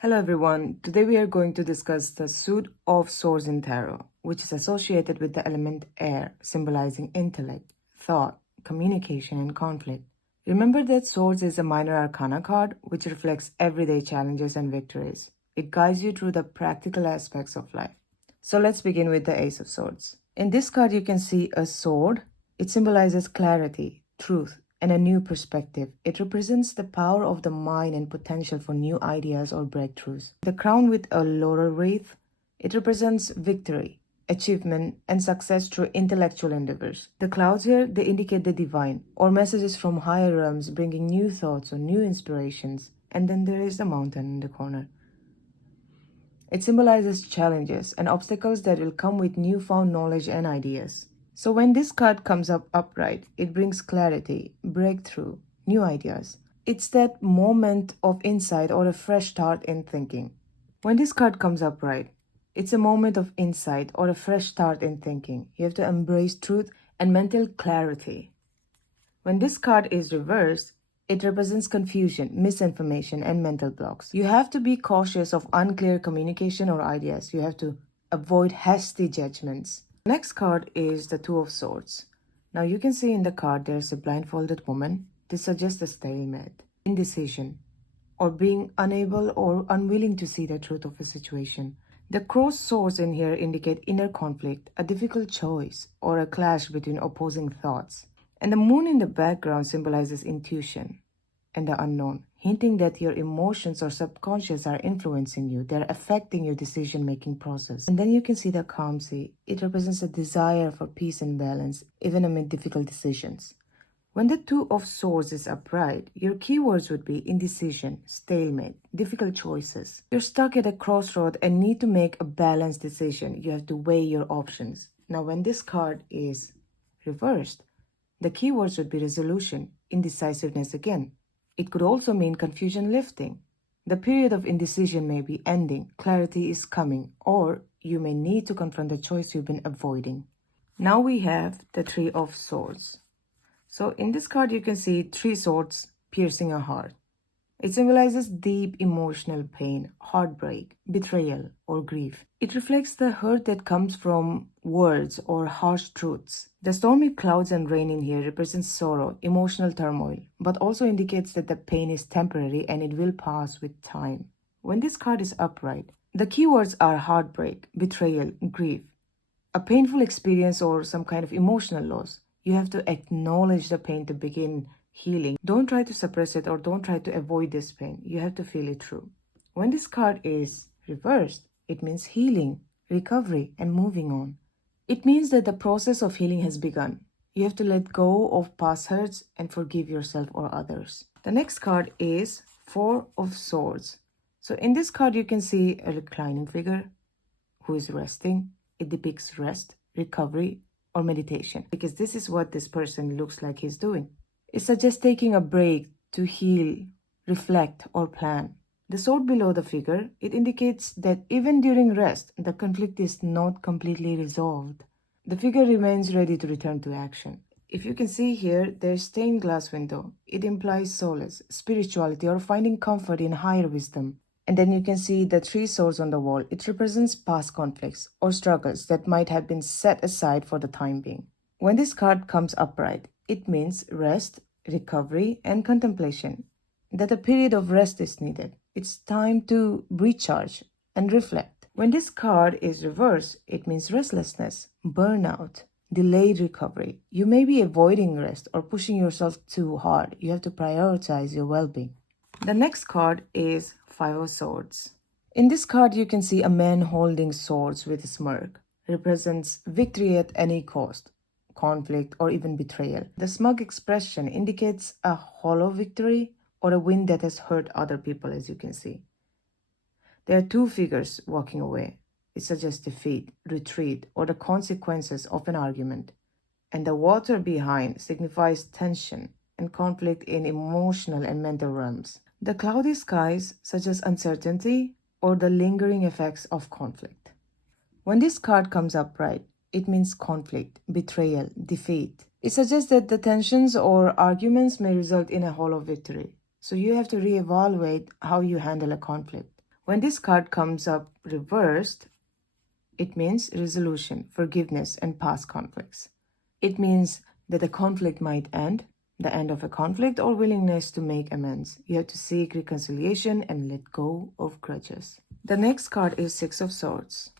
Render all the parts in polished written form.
Hello everyone, today we are going to discuss the suit of swords in tarot, which is associated with the element air, symbolizing intellect, thought, communication, and conflict. Remember that swords is a minor arcana card, which reflects everyday challenges and victories. It guides you through the practical aspects of life. So let's begin with the Ace of Swords. In this card, you can see a sword. It symbolizes clarity, truth, and a new perspective. It represents the power of the mind and potential for new ideas or breakthroughs. The crown with a laurel wreath, it represents victory, achievement, and success through intellectual endeavors. The clouds here, they indicate the divine or messages from higher realms bringing new thoughts or new inspirations. And then there is the mountain in the corner. It symbolizes challenges and obstacles that will come with newfound knowledge and ideas. So when this card comes up upright, it brings clarity, breakthrough, new ideas. It's that moment of insight or a fresh start in thinking. When this card comes upright, it's a moment of insight or a fresh start in thinking. You have to embrace truth and mental clarity. When this card is reversed, it represents confusion, misinformation, and mental blocks. You have to be cautious of unclear communication or ideas. You have to avoid hasty judgments. Next card is the Two of Swords. Now you can see in the card there's a blindfolded woman. This suggests a stalemate, indecision, or being unable or unwilling to see the truth of a situation. The crossed swords in here indicate inner conflict, a difficult choice, or a clash between opposing thoughts. And the moon in the background symbolizes intuition and the unknown, hinting that your emotions or subconscious are influencing you. They're affecting your decision-making process. And then you can see the calm sea. It represents a desire for peace and balance, even amid difficult decisions. When the Two of Swords is upright, your keywords would be indecision, stalemate, difficult choices. You're stuck at a crossroad and need to make a balanced decision. You have to weigh your options. Now, when this card is reversed, the keywords would be resolution, indecisiveness again. It could also mean confusion lifting. The period of indecision may be ending, clarity is coming, or you may need to confront the choice you've been avoiding. Now we have the Three of Swords. So in this card, you can see three swords piercing a heart. It symbolizes deep emotional pain, heartbreak, betrayal, or grief. It reflects the hurt that comes from words or harsh truths. The stormy clouds and rain in here represents sorrow, emotional turmoil, but also indicates that the pain is temporary and it will pass with time. When this card is upright, the keywords are heartbreak, betrayal, grief, a painful experience or some kind of emotional loss. You have to acknowledge the pain to begin healing. Don't try to suppress it or don't try to avoid this pain. You have to feel it through. When this card is reversed, it means healing, recovery, and moving on. It means that the process of healing has begun. You have to let go of past hurts and forgive yourself or others. The next card is Four of Swords. So in this card, you can see a reclining figure who is resting. It depicts rest, recovery, or meditation, because this is what this person looks like he's doing. It suggests taking a break to heal, reflect, or plan. The sword below the figure, it indicates that even during rest, the conflict is not completely resolved. The figure remains ready to return to action. If you can see here, there's stained glass window. It implies solace, spirituality, or finding comfort in higher wisdom. And then you can see the three swords on the wall. It represents past conflicts or struggles that might have been set aside for the time being. When this card comes upright, it means rest, recovery, and contemplation. That a period of rest is needed. It's time to recharge and reflect. When this card is reversed, it means restlessness, burnout, delayed recovery. You may be avoiding rest or pushing yourself too hard. You have to prioritize your well-being. The next card is Five of Swords. In this card, you can see a man holding swords with a smirk. It represents victory at any cost, conflict, or even betrayal. The smug expression indicates a hollow victory or a win that has hurt other people, as you can see. There are two figures walking away. It suggests defeat, retreat, or the consequences of an argument. And the water behind signifies tension and conflict in emotional and mental realms. The cloudy skies suggest uncertainty or the lingering effects of conflict. When this card comes upright, it means conflict, betrayal, defeat. It suggests that the tensions or arguments may result in a hollow victory. So you have to reevaluate how you handle a conflict. When this card comes up reversed, it means resolution, forgiveness, and past conflicts. It means that a conflict might end, the end of a conflict, or willingness to make amends. You have to seek reconciliation and let go of grudges. The next card is Six of Swords.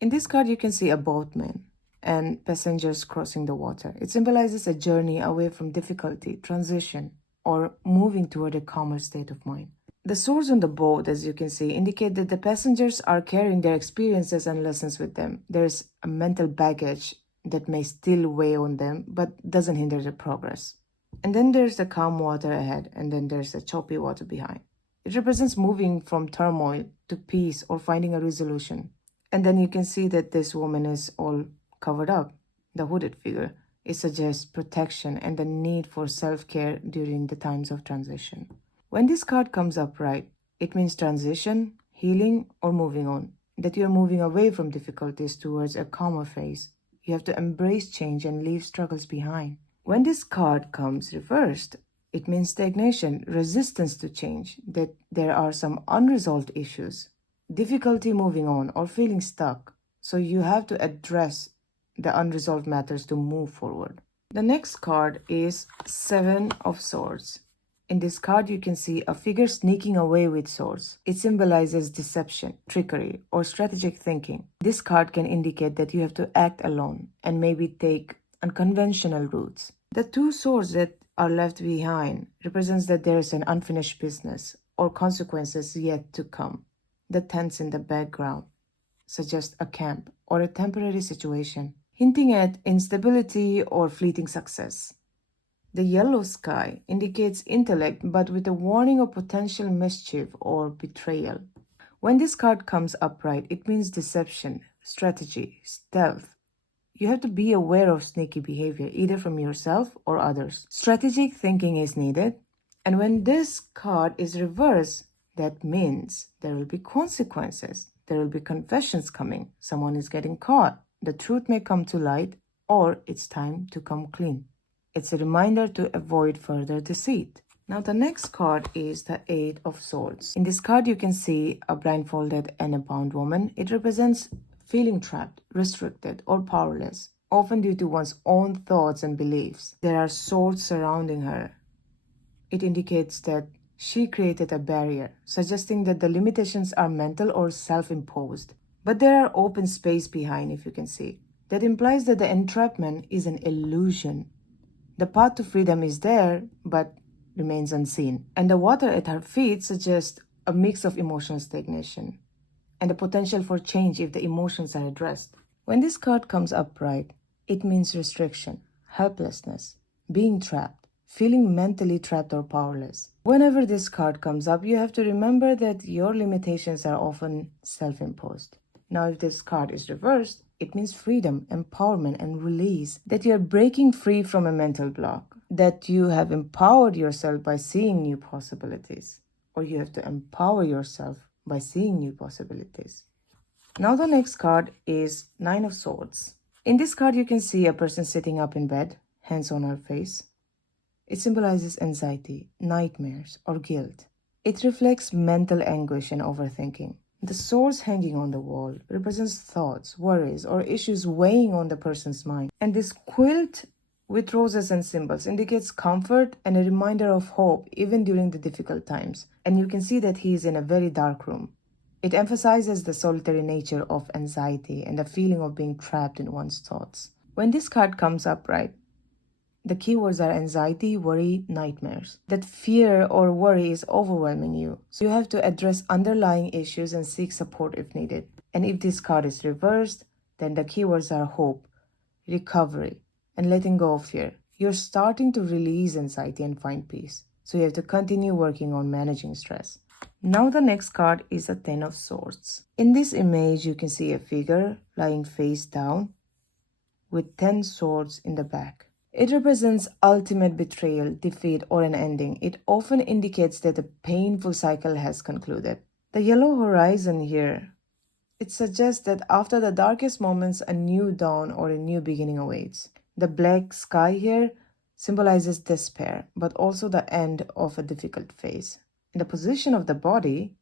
In this card, you can see a boatman and passengers crossing the water. It symbolizes a journey away from difficulty, transition, or moving toward a calmer state of mind. The swords on the boat, as you can see, indicate that the passengers are carrying their experiences and lessons with them. There's a mental baggage that may still weigh on them, but doesn't hinder their progress. And then there's the calm water ahead, and then there's the choppy water behind. It represents moving from turmoil to peace or finding a resolution. And then you can see that this woman is all covered up, the hooded figure. It suggests protection and the need for self-care during the times of transition. When this card comes upright, it means transition, healing, or moving on, that you are moving away from difficulties towards a calmer phase. You have to embrace change and leave struggles behind. When this card comes reversed, it means stagnation, resistance to change, that there are some unresolved issues, difficulty moving on, or feeling stuck. So you have to address the unresolved matters to move forward. The next card is Seven of Swords. In this card, you can see a figure sneaking away with swords. It symbolizes deception, trickery, or strategic thinking. This card can indicate that you have to act alone and maybe take unconventional routes. The two swords that are left behind represents that there is an unfinished business or consequences yet to come. The tents in the background suggest a camp or a temporary situation, hinting at instability or fleeting success. The yellow sky indicates intellect, but with a warning of potential mischief or betrayal. When this card comes upright, it means deception, strategy, stealth. You have to be aware of sneaky behavior, either from yourself or others. Strategic thinking is needed. And when this card is reversed, that means there will be consequences. There will be confessions coming. Someone is getting caught. The truth may come to light, or it's time to come clean. It's a reminder to avoid further deceit. Now the next card is the Eight of Swords. In this card, you can see a blindfolded and a bound woman. It represents feeling trapped, restricted, or powerless, often due to one's own thoughts and beliefs. There are swords surrounding her. It indicates that she created a barrier, suggesting that the limitations are mental or self-imposed. But there are open space behind, if you can see. That implies that the entrapment is an illusion. The path to freedom is there, but remains unseen. And the water at her feet suggests a mix of emotional stagnation and the potential for change if the emotions are addressed. When this card comes upright, it means restriction, helplessness, being trapped, feeling mentally trapped or powerless. Whenever this card comes up, you have to remember that your limitations are often self-imposed. Now, if this card is reversed, it means freedom, empowerment, and release, that you are breaking free from a mental block, that you have empowered yourself by seeing new possibilities, or you have to empower yourself by seeing new possibilities. Now the next card is Nine of Swords. In this card, you can see a person sitting up in bed, hands on her face. It symbolizes anxiety, nightmares, or guilt. It reflects mental anguish and overthinking. The swords hanging on the wall represents thoughts, worries, or issues weighing on the person's mind. And this quilt with roses and symbols indicates comfort and a reminder of hope even during the difficult times. And you can see that he is in a very dark room. It emphasizes the solitary nature of anxiety and the feeling of being trapped in one's thoughts. When this card comes upright, the keywords are anxiety, worry, nightmares. That fear or worry is overwhelming you. So you have to address underlying issues and seek support if needed. And if this card is reversed, then the keywords are hope, recovery, and letting go of fear. You're starting to release anxiety and find peace. So you have to continue working on managing stress. Now the next card is a Ten of Swords. In this image, you can see a figure lying face down with 10 swords in the back. It represents ultimate betrayal, defeat, or an ending. It often indicates that a painful cycle has concluded. The yellow horizon here, it suggests that after the darkest moments, a new dawn or a new beginning awaits. The black sky here symbolizes despair, but also the end of a difficult phase. In the position of the body,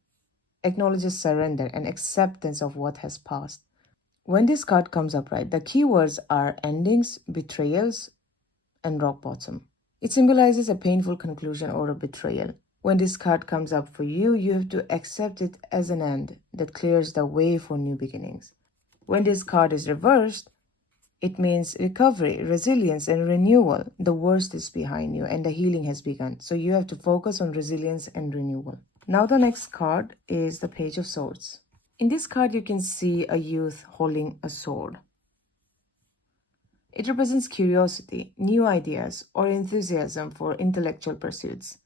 acknowledges surrender and acceptance of what has passed. When this card comes upright, the keywords are endings, betrayals, and rock bottom. It symbolizes a painful conclusion or a betrayal. When this card comes up for you, you have to accept it as an end that clears the way for new beginnings. When this card is reversed, it means recovery, resilience, and renewal. The worst is behind you and the healing has begun. So you have to focus on resilience and renewal. Now the next card is the Page of Swords. In this card, you can see a youth holding a sword. It represents curiosity, new ideas, or enthusiasm for intellectual pursuits.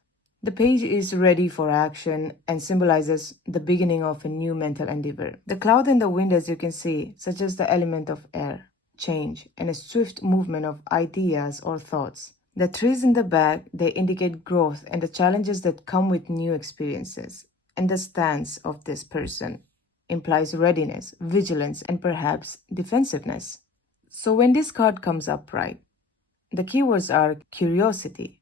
The page is ready for action and symbolizes the beginning of a new mental endeavor. The cloud and the wind, as you can see, suggest the element of air, change, and a swift movement of ideas or thoughts. The trees in the back, they indicate growth and the challenges that come with new experiences. And the stance of this person implies readiness, vigilance, and perhaps defensiveness. So when this card comes upright, the keywords are curiosity,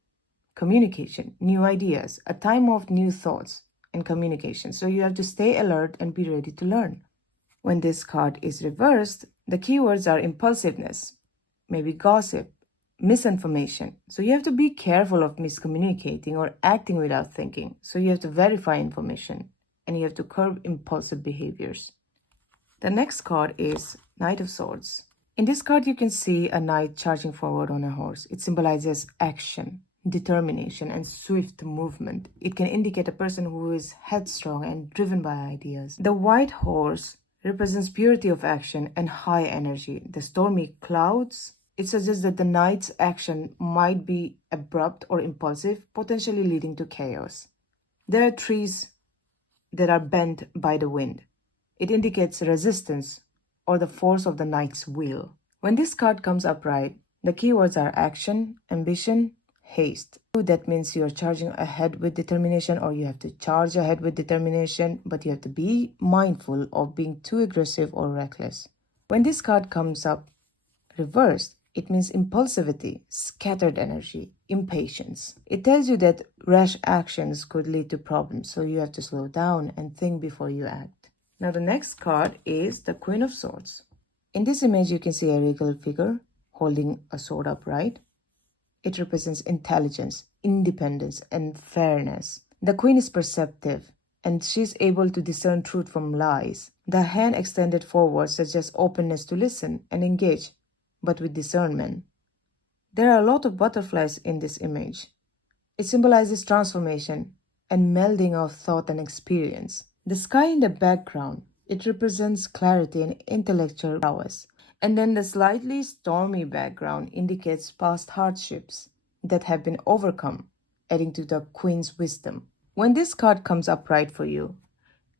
communication, new ideas, a time of new thoughts, and communication. So you have to stay alert and be ready to learn. When this card is reversed, the keywords are impulsiveness, maybe gossip, misinformation. So you have to be careful of miscommunicating or acting without thinking. So you have to verify information and you have to curb impulsive behaviors. The next card is Knight of Swords. In this card, you can see a knight charging forward on a horse. It symbolizes action, determination, and swift movement. It can indicate a person who is headstrong and driven by ideas. The white horse represents purity of action and high energy. The stormy clouds, it suggests that the knight's action might be abrupt or impulsive, potentially leading to chaos. There are trees that are bent by the wind. It indicates resistance or the force of the knight's will. When this card comes upright, the keywords are action, ambition, haste. That means you are charging ahead with determination, or you have to charge ahead with determination, but you have to be mindful of being too aggressive or reckless. When this card comes up reversed, it means impulsivity, scattered energy, impatience. It tells you that rash actions could lead to problems, so you have to slow down and think before you act. Now the next card is the Queen of Swords. In this image, you can see a regal figure holding a sword upright. It represents intelligence, independence, and fairness. The queen is perceptive, and she's able to discern truth from lies. The hand extended forward suggests openness to listen and engage, but with discernment. There are a lot of butterflies in this image. It symbolizes transformation and melding of thought and experience. The sky in the background, it represents clarity and intellectual prowess. And then the slightly stormy background indicates past hardships that have been overcome, adding to the queen's wisdom. When this card comes upright for you,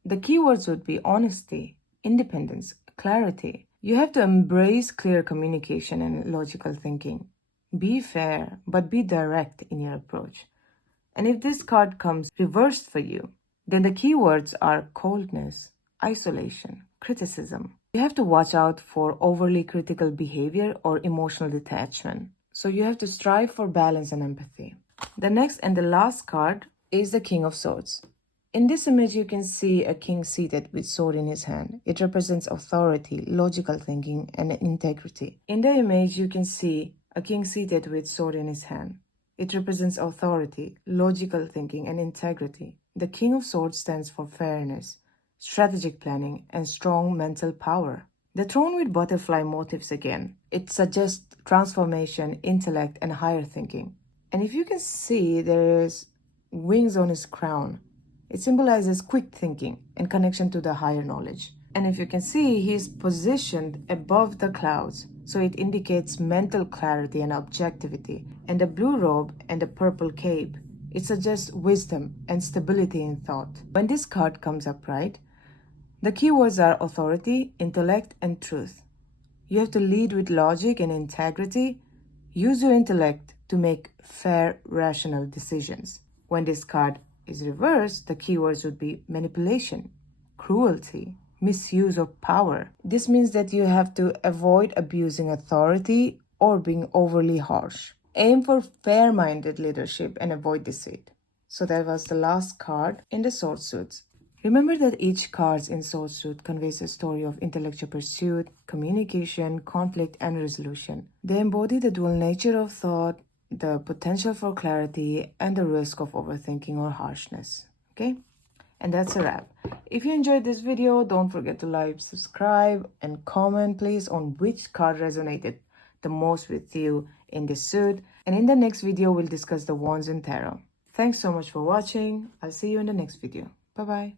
the keywords would be honesty, independence, clarity. You have to embrace clear communication and logical thinking. Be fair, but be direct in your approach. And if this card comes reversed for you, then the keywords are coldness, isolation, criticism. You have to watch out for overly critical behavior or emotional detachment. So you have to strive for balance and empathy. The next and the last card is the King of Swords. In this image, you can see a king seated with sword in his hand. It represents authority, logical thinking, and integrity. In the image, you can see a king seated with sword in his hand. It represents authority, logical thinking, and integrity. The King of Swords stands for fairness, strategic planning, and strong mental power. The throne with butterfly motifs again. It suggests transformation, intellect, and higher thinking. And if you can see, there is wings on his crown. It symbolizes quick thinking and connection to the higher knowledge. And if you can see, he is positioned above the clouds. So it indicates mental clarity and objectivity. And the blue robe and the purple cape, it suggests wisdom and stability in thought. When this card comes upright, the keywords are authority, intellect, and truth. You have to lead with logic and integrity. Use your intellect to make fair, rational decisions. When this card is reversed, the keywords would be manipulation, cruelty, misuse of power. This means that you have to avoid abusing authority or being overly harsh. Aim for fair-minded leadership and avoid deceit. So that was the last card in the sword suits. Remember that each card in Soul Suit conveys a story of intellectual pursuit, communication, conflict, and resolution. They embody the dual nature of thought, the potential for clarity, and the risk of overthinking or harshness. Okay? And that's a wrap. If you enjoyed this video, don't forget to like, subscribe, and comment please on which card resonated the most with you in this suit. And in the next video, we'll discuss the Wands in Tarot. Thanks so much for watching. I'll see you in the next video. Bye-bye.